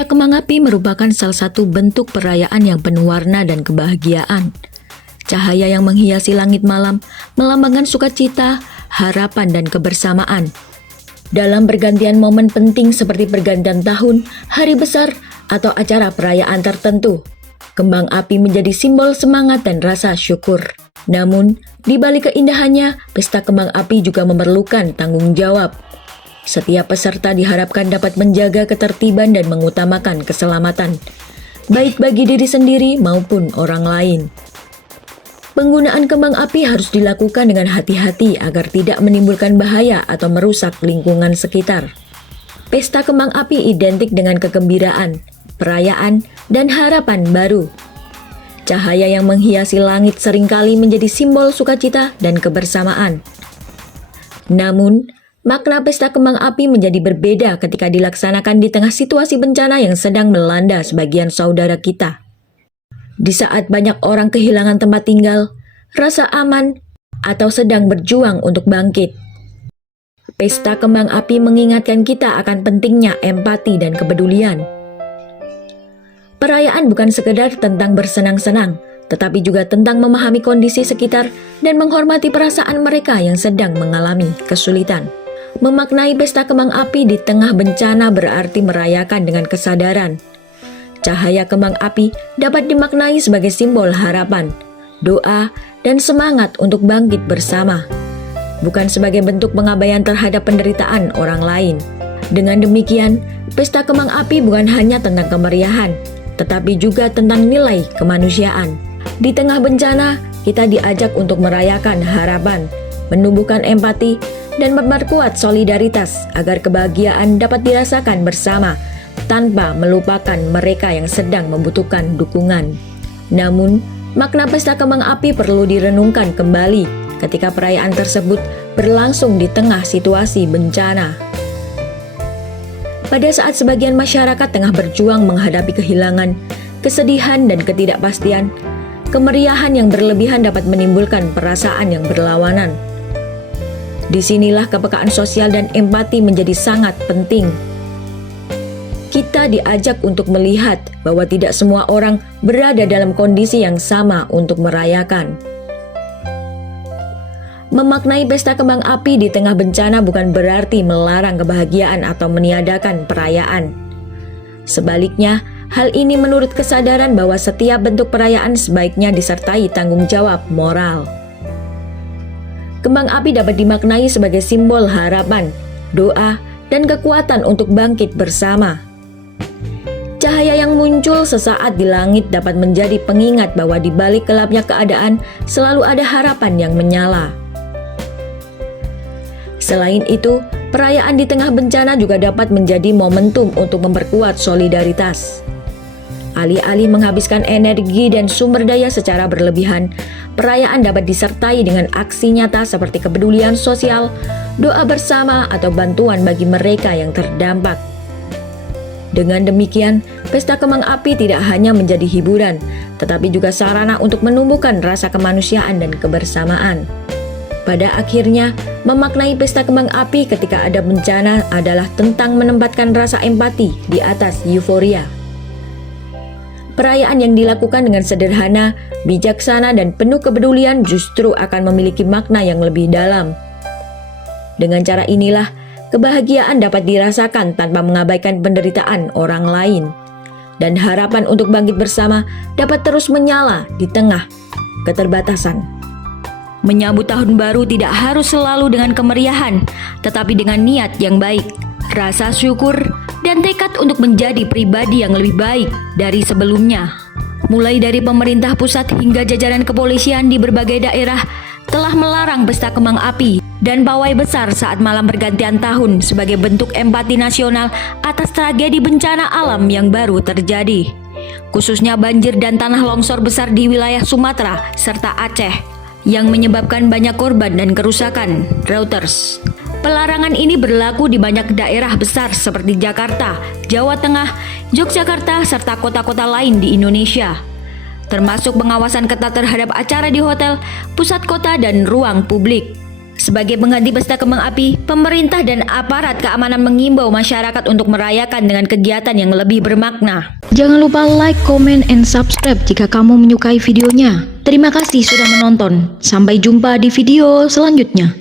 Pesta kembang api merupakan salah satu bentuk perayaan yang penuh warna dan kebahagiaan. Cahaya yang menghiasi langit malam melambangkan sukacita, harapan, dan kebersamaan. Dalam pergantian momen penting seperti pergantian tahun, hari besar, atau acara perayaan tertentu, kembang api menjadi simbol semangat dan rasa syukur. Namun, di balik keindahannya, pesta kembang api juga memerlukan tanggung jawab. Setiap peserta diharapkan dapat menjaga ketertiban dan mengutamakan keselamatan, baik bagi diri sendiri maupun orang lain. Penggunaan kembang api harus dilakukan dengan hati-hati agar tidak menimbulkan bahaya atau merusak lingkungan sekitar. Pesta kembang api identik dengan kegembiraan, perayaan, dan harapan baru. Cahaya yang menghiasi langit seringkali menjadi simbol sukacita dan kebersamaan. Namun, makna pesta kembang api menjadi berbeda ketika dilaksanakan di tengah situasi bencana yang sedang melanda sebagian saudara kita. Di saat banyak orang kehilangan tempat tinggal, rasa aman, atau sedang berjuang untuk bangkit. Pesta kembang api mengingatkan kita akan pentingnya empati dan kepedulian. Perayaan bukan sekedar tentang bersenang-senang, tetapi juga tentang memahami kondisi sekitar dan menghormati perasaan mereka yang sedang mengalami kesulitan. Memaknai pesta kembang api di tengah bencana berarti merayakan dengan kesadaran. Cahaya kembang api dapat dimaknai sebagai simbol harapan, doa, dan semangat untuk bangkit bersama, bukan sebagai bentuk pengabaian terhadap penderitaan orang lain. Dengan demikian, pesta kembang api bukan hanya tentang kemeriahan, tetapi juga tentang nilai kemanusiaan. Di tengah bencana, kita diajak untuk merayakan harapan, menumbuhkan empati, dan memperkuat solidaritas agar kebahagiaan dapat dirasakan bersama tanpa melupakan mereka yang sedang membutuhkan dukungan. Namun, makna pesta kembang api perlu direnungkan kembali ketika perayaan tersebut berlangsung di tengah situasi bencana. Pada saat sebagian masyarakat tengah berjuang menghadapi kehilangan, kesedihan, dan ketidakpastian, kemeriahan yang berlebihan dapat menimbulkan perasaan yang berlawanan. Disinilah kepekaan sosial dan empati menjadi sangat penting. Kita diajak untuk melihat bahwa tidak semua orang berada dalam kondisi yang sama untuk merayakan. Memaknai pesta kembang api di tengah bencana bukan berarti melarang kebahagiaan atau meniadakan perayaan. Sebaliknya, hal ini menurut kesadaran bahwa setiap bentuk perayaan sebaiknya disertai tanggung jawab moral. Kembang api dapat dimaknai sebagai simbol harapan, doa, dan kekuatan untuk bangkit bersama. Cahaya yang muncul sesaat di langit dapat menjadi pengingat bahwa di balik gelapnya keadaan selalu ada harapan yang menyala. Selain itu, perayaan di tengah bencana juga dapat menjadi momentum untuk memperkuat solidaritas. Alih-alih menghabiskan energi dan sumber daya secara berlebihan, perayaan dapat disertai dengan aksi nyata seperti kepedulian sosial, doa bersama, atau bantuan bagi mereka yang terdampak. Dengan demikian, pesta kembang api tidak hanya menjadi hiburan, tetapi juga sarana untuk menumbuhkan rasa kemanusiaan dan kebersamaan. Pada akhirnya, memaknai pesta kembang api ketika ada bencana adalah tentang menempatkan rasa empati di atas euforia. Perayaan yang dilakukan dengan sederhana, bijaksana, dan penuh kepedulian justru akan memiliki makna yang lebih dalam. Dengan cara inilah, kebahagiaan dapat dirasakan tanpa mengabaikan penderitaan orang lain. Dan harapan untuk bangkit bersama dapat terus menyala di tengah keterbatasan. Menyambut tahun baru tidak harus selalu dengan kemeriahan, tetapi dengan niat yang baik, rasa syukur, dan tekad untuk menjadi pribadi yang lebih baik dari sebelumnya. Mulai dari pemerintah pusat hingga jajaran kepolisian di berbagai daerah telah melarang pesta kembang api dan pawai besar saat malam pergantian tahun sebagai bentuk empati nasional atas tragedi bencana alam yang baru terjadi, khususnya banjir dan tanah longsor besar di wilayah Sumatera serta Aceh yang menyebabkan banyak korban dan kerusakan. Reuters. Pelarangan ini berlaku di banyak daerah besar seperti Jakarta, Jawa Tengah, Yogyakarta, serta kota-kota lain di Indonesia, termasuk pengawasan ketat terhadap acara di hotel, pusat kota, dan ruang publik. Sebagai pengganti pesta kembang api, pemerintah dan aparat keamanan mengimbau masyarakat untuk merayakan dengan kegiatan yang lebih bermakna. Jangan lupa like, comment, and subscribe jika kamu menyukai videonya. Terima kasih sudah menonton. Sampai jumpa di video selanjutnya.